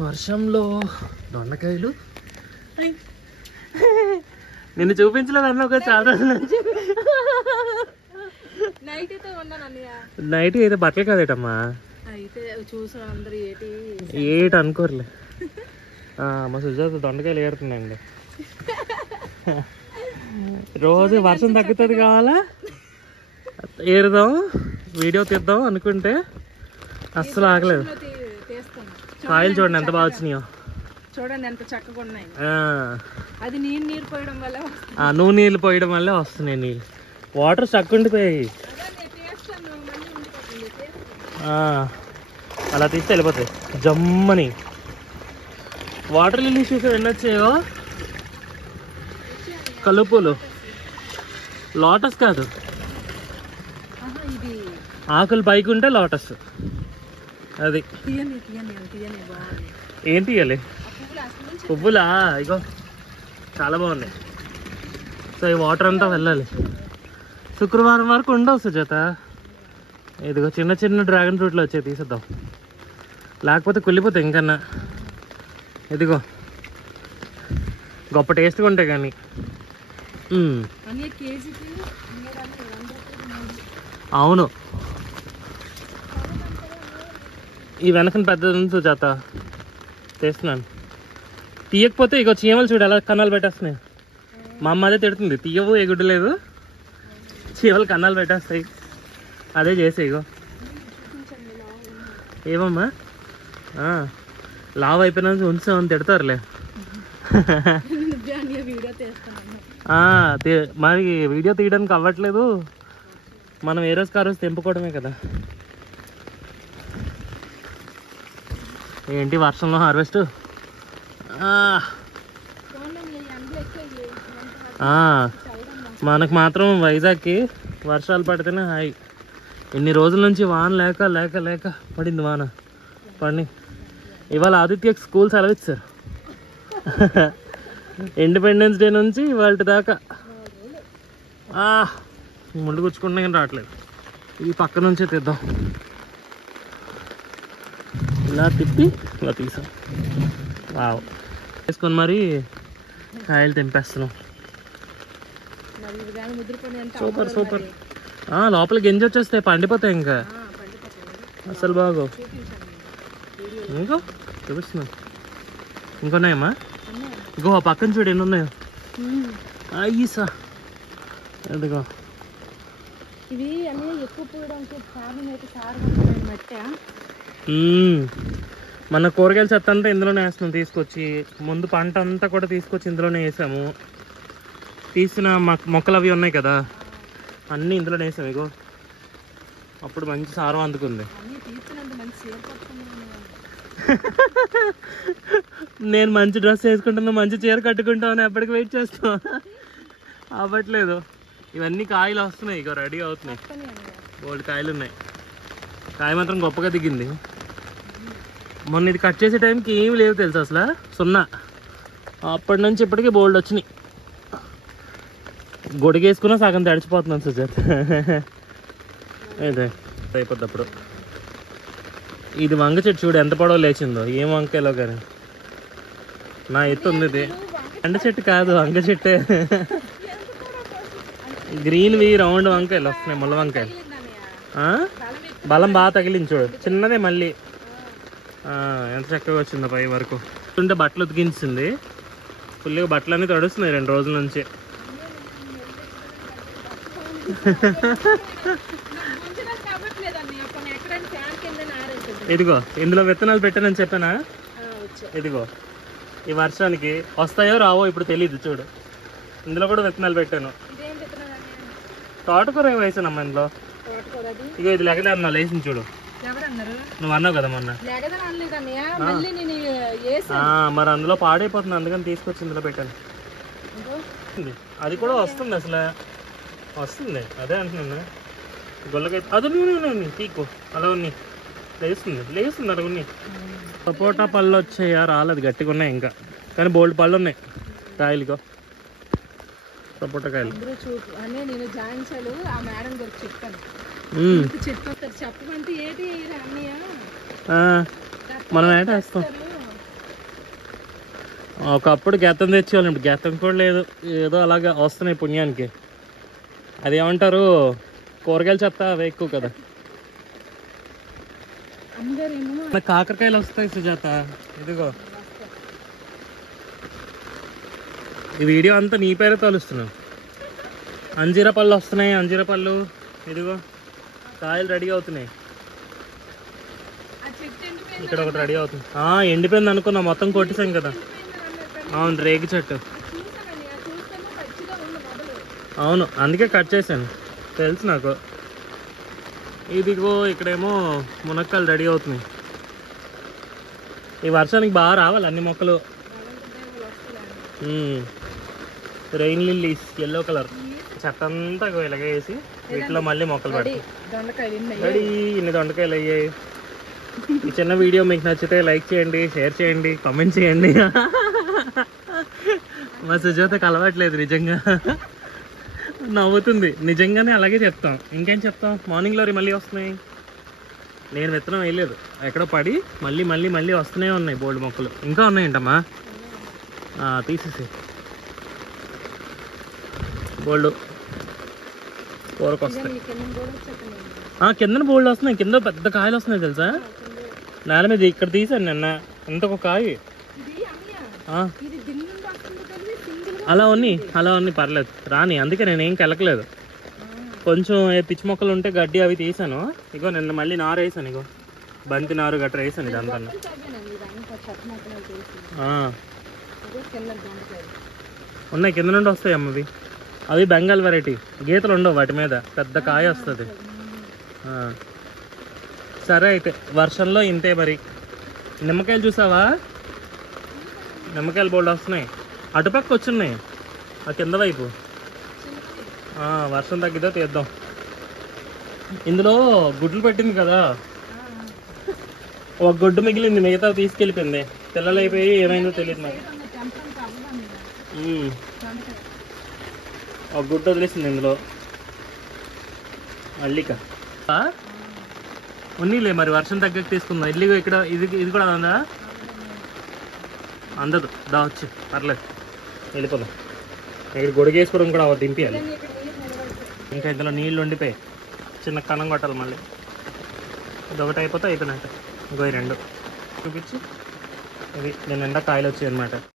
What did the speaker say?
వర్షంలో దొండకాయలు నిన్ను చూపించలేదు అన్న ఒక చాలా రోజుల నుంచి. నైట్ అయితే బట్టలు కాదేటమ్మా, ఏటి అనుకోర్లే. మా సుజాత దొండకాయలు ఏరుతుందండి. రోజు వర్షం తగ్గుతుంది కావాలా ఏరుదాం వీడియో తీద్దాం అనుకుంటే అస్సలు ఆగలేదు. కాయలు చూడండి ఎంత బాగా వచ్చినాయో, చూడండి ఎంత చక్కగా ఉన్నాయి. అది నీళ్ళు పోయడం వల్ల, నువ్వు నీళ్ళు పోయడం వల్లే వస్తున్నాయి నీళ్ళు. వాటర్ స్టక్ ఉండిపోయాయి, అలా తీస్తే వెళ్ళిపోతాయి జమ్మని. వాటర్ లిల్లీ చూసి ఎన్ని వచ్చాయో, కలుపులు. లోటస్ కాదు, ఆకులు పైకి ఉంటే లోటస్. అది ఏంటి ఇవ్వాలి పువ్వులా, ఇగో చాలా బాగున్నాయి. సో ఈ వాటర్ అంతా వెళ్ళాలి. శుక్రవారం వరకు ఉండవు సుజాత. ఇదిగో చిన్న చిన్న డ్రాగన్ ఫ్రూట్లు వచ్చాయి, తీసేద్దాం లేకపోతే కుళ్ళిపోతాయి ఇంకన్నా. ఇదిగో గొప్ప టేస్ట్గా ఉంటాయి కానీ. అవును, ఈ వెనకన పెద్దది సుజాత తీస్తున్నాను. తీయకపోతే ఇగో చీమలు చూడు ఎలా కన్నాలు పెట్టేస్తున్నాయి. మా అమ్మ అదే తిడుతుంది, తీయవు ఎగుడు లేదు, చీమలు కన్నాలు పెట్టేస్తాయి. అదే చేసే ఇగో. ఏమమ్మా లావ్ అయిపోయినా ఉంచామని తిడతారులే. మరి వీడియో తీయడానికి అవ్వట్లేదు, మనం ఏ రోజు కారోజు తెంపుకోవడమే కదా. ఏంటి వర్షంలో హార్వెస్ట్. మనకు మాత్రం వైజాగ్కి వర్షాలు పడితేనే హాయి. ఎన్ని రోజుల నుంచి వాన లేక లేక లేక పడింది వాన పడి. ఇవాళ ఆదిత్యకి స్కూల్ సెలవు ఇచ్చారు. ఇండిపెండెన్స్ డే నుంచి ఇవాళ దాకా. ముందు కూర్చుకుంటున్నా కానీ రావట్లేదు. ఈ పక్క నుంచే తీద్దాం. ఇలా తిప్పి ఇలా తీసాం. వావ్, వేసుకొని మరి కాయలు తెంపేస్తున్నాం. Super super. లోపల గింజ వచ్చేస్తాయి, పండిపోతాయి ఇంకా అసలు బాగో. ఇంకో చూపిస్తున్నాం, ఇంకొన్నాయమ్మా. ఇంకో పక్కన చూడు ఎన్ని ఉన్నాయో. అయ్యసా ఎదుగో. మన కూరగాయల చెత్త అంతా ఇందులోనే వేస్తున్నాం తీసుకొచ్చి. ముందు పంట అంతా కూడా తీసుకొచ్చి ఇందులోనే వేసాము. తీసిన మొక్కలు అవి ఉన్నాయి కదా, అన్నీ ఇందులోనే వేసాము. ఇగో అప్పుడు మంచి సారం అందుకుంది. నేను మంచి డ్రెస్ వేసుకుంటున్నా, మంచి చీర కట్టుకుంటామని ఎప్పటికి వెయిట్ చేస్తాం, అవ్వట్లేదు. ఇవన్నీ కాయలు వస్తున్నాయి, ఇక రెడీ అవుతున్నాయి. బోల్డ్ కాయలు ఉన్నాయి. కాయ మాత్రం గొప్పగా దిగింది. మొన్న ఇది కట్ చేసే టైంకి ఏమి లేవు తెలుసు, అసలు సున్నా. అప్పటి నుంచి ఇప్పటికీ బోల్డ్ వచ్చినాయి. గొడిగేసుకున్నా సగం తడిచిపోతున్నాను సుజాత. అదే అయిపోద్ది అప్పుడు. ఇది వంగ చెట్టు చూడు ఎంత పొడవు లేచిందో, ఏం వంకాయలో కానీ. నా ఎత్తు ఉంది ఇది. వంగ చెట్టు కాదు, వంగ చెట్టే. గ్రీన్వి రౌండ్ వంకాయలు వస్తున్నాయి, ముళ్ళ వంకాయలు. బలం బాగా తగిలింది చూడు, చిన్నదే మళ్ళీ. ఎంత చక్కగా వచ్చిందో పై వరకు. ఉంటే బట్టలు ఉతికించింది ఫుల్గా. బట్టలు అన్నీ తడుస్తున్నాయి 2 రోజుల నుంచి. ఇదిగో ఇందులో విత్తనాలు పెట్టానని చెప్పానా. ఇదిగో ఈ వర్షానికి వస్తాయో రావో ఇప్పుడు తెలీదు చూడు. ఇందులో కూడా విత్తనాలు పెట్టాను. తోటకూర వేసానమ్మా ఇందులో. ఇగో ఇది లెగదే అన్నా లేచింది చూడు. నువ్వు అన్నావు కదా మొన్న. మరి అందులో పాడైపోతుంది, అందుకని తీసుకొచ్చి ఇందులో పెట్టాను. అది కూడా వస్తుంది, అసలు వస్తుంది. అదే అంటున్నా గొల్లకైతే అది తీకో అలా ఉన్నాయి. లేస్తుంది అలా ఉన్నాయి. సపోటా పళ్ళు వచ్చాయా రాలేదు, గట్టిగా ఉన్నాయి ఇంకా, కానీ బోల్డ్ పళ్ళు ఉన్నాయి కాయలుగా. సపోటా కాయలు మనం ఏటేస్తాం. ఒకప్పుడు గెత్తం తెచ్చేవాళ్ళం, ఇప్పుడు గెత్తం కూడా లేదు. ఏదో అలాగా వస్తున్నాయి పుణ్యానికి. అదేమంటారు, కూరగాయలు చెత్త అవే ఎక్కువ కదా. నాకు కాకరకాయలు వస్తాయి సుజాత. ఇదిగో ఈ వీడియో అంతా నీ పేరే తలుస్తున్నాను. అంజీర పళ్ళు వస్తున్నాయి, అంజీర పళ్ళు. ఇదిగో కాయలు రెడీ అవుతున్నాయి. ఇక్కడ ఒకటి రెడీ అవుతుంది. ఎండిపోయింది అనుకున్నా, మొత్తం కొట్టేసాం కదా. అవును, రేగి చెట్టు. అవును, అందుకే కట్ చేశాను, తెలుసు నాకు. ఇదిగో ఇక్కడేమో మునక్కాయలు రెడీ అవుతున్నాయి. ఈ వర్షానికి బాగా రావాలి అన్ని మొక్కలు. రెయిన్ లిల్లీస్ ఎల్లో కలర్ చెత్త అంతా ఇలాగ వేసి వీటిలో మళ్ళీ మొక్కలు పెడతాయి. రెడీ, ఇన్ని దొండకాయలు అయ్యాయి. ఈ చిన్న వీడియో మీకు నచ్చితే లైక్ చేయండి, షేర్ చేయండి, కామెంట్ చేయండి. మా సుజాతకు అలవాట్లేదు నిజంగా, నవ్వుతుంది. నిజంగానే అలాగే చెప్తాం, ఇంకేం చెప్తాం. మార్నింగ్ లో మళ్ళీ వస్తున్నాయి. నేను విత్తనం వేయలేదు, ఎక్కడో పడి మళ్ళీ మళ్ళీ మళ్ళీ వస్తూనే ఉన్నాయి బోల్డ్ మొక్కలు. ఇంకా ఉన్నాయంటమ్మా, తీసేసి. బోల్డ్ కూరకు వస్తాయి. కింద బోల్డ్ వస్తున్నాయి, కింద పెద్ద కాయలు వస్తున్నాయి తెలుసా. నేల మీద ఇక్కడ తీసాను నిన్న, ఎంత ఒక కాయ. అలా ఉన్నాయి పర్లేదు, రాని. అందుకే నేను ఏం కెలకలేదు. కొంచెం పిచ్చి మొక్కలు ఉంటే గడ్డి అవి తీసాను. ఇగో నిన్న మళ్ళీ నారు వేసాను, ఇగో బంతి నారు గట్రా వేసాను. ఇదంతా ఉన్నాయి, కింద నుండి వస్తాయి అమ్మవి. అవి బెంగాల్ వెరైటీ, గీతలు ఉండవు వాటి మీద, పెద్ద కాయ వస్తుంది. సరే అయితే వర్షంలో ఇంతే మరి. నిమ్మకాయలు చూసావా, నిమ్మకాయలు బోల్డ్ వస్తున్నాయి. అటుపక్క వచ్చున్నాయి ఆ కింద వైపు. వర్షం తగ్గితే తీద్దాం. ఇందులో గుడ్లు పెట్టింది కదా, ఒక గుడ్డు మిగిలింది, మిగతా తీసుకెళ్ళిపోయింది. పిల్లలు అయిపోయి ఏమైందో తెలియదు నాకు. ఒక గుడ్డు వదిలేసింది ఇందులో. అల్లిక ఉన్నీలే మరి, వర్షం తగ్గక తీసుకుందాం. ఇడ్లీగా ఇక్కడ ఇది కూడా ఉందా, అందదు. దా వచ్చి పర్లేదు, వెళ్ళిపోదాం. ఇక్కడ గొడుగేసుకోవడం కూడా దింపియాలి. ఇంకా ఇందులో నీళ్ళు ఉండిపోయి చిన్న కనం కొట్టాలి మళ్ళీ. ఇదొకటి అయిపోతే అయిపోయినట్టు. ఇంకో 2 చూపించి. ఇది నేను నిండా కాయలు వచ్చాయి అనమాట.